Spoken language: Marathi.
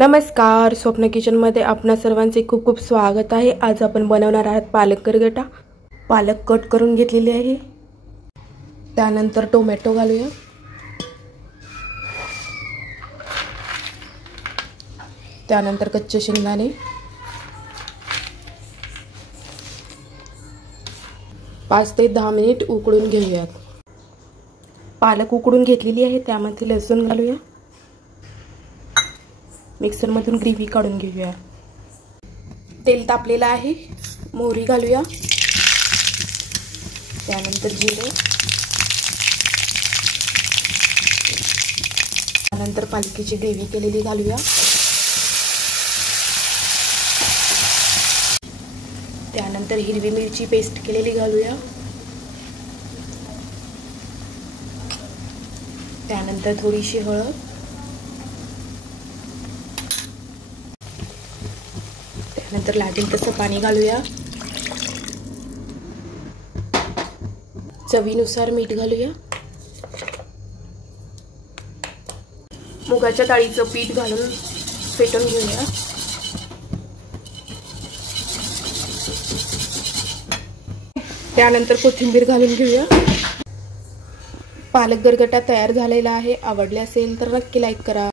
नमस्कार, स्वप्न किचनमध्ये आपणा सर्वांचे खूप खूप स्वागत आहे। आज आपण बनवणार आहोत पालक गरगटा। पालक कट करून घेतलेली आहे। त्यानंतर टोमॅटो घालूया। त्यानंतर कच्चे शेंगदाणे, पाच ते 10 मिनिट उकळून घेऊयात। पालक उकळून घेतलेली आहे, त्यामध्ये लसूण घालूया। मिक्सर मधून ग्रेव्ही काढून घेऊया। तेल तापलेलं आहे, मोहरी घालूया। त्यानंतर जिरे, त्यानंतर पालकीची ग्रेव्ही केलेली घालूया। त्यानंतर हिरवी मिरची पेस्ट केलेली घालूया। त्यानंतर थोडीशी हळद, त्यानंतर लागेल तसं पाणी घालूया। चवीनुसार मीठ घालूया। मुगाच्या डाळीचं पीठ घालून फेटून घेऊया। त्यानंतर कोथिंबीर घालून घेऊया। पालक गरगटा तयार झालेला आहे। आवडले असेल तर नक्की लाईक करा।